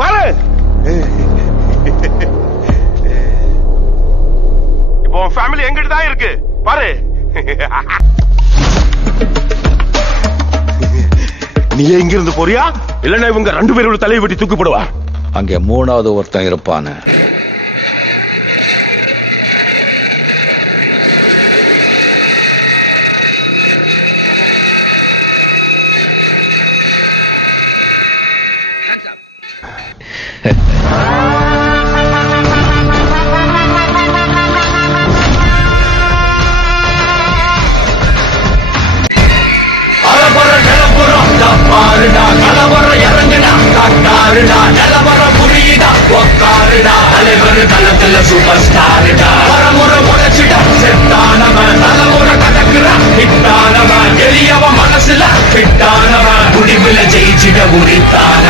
பாரு. இப்போ உன் ஃபேமிலி எங்கிட்ட தான் இருக்கு? பாரு. நீ எங்க இருந்து போறியா? இல்லன்னா இவங்க ரெண்டு பேரோட தலையை வெட்டி தூக்கி போடுவா? அங்கே மூணாவது ஒருத்தன் இருப்பான்னு நல்ல சூப்பர் ஸ்டார் வரமுறை உழைச்சிட்டா செத்தானவன் தலைமுறை கதக்குறான் ஹிட்டானவன் எளியவன் மனசுல ஃபிட்டானவன் முடிவுல ஜெயிச்சிட உரித்தான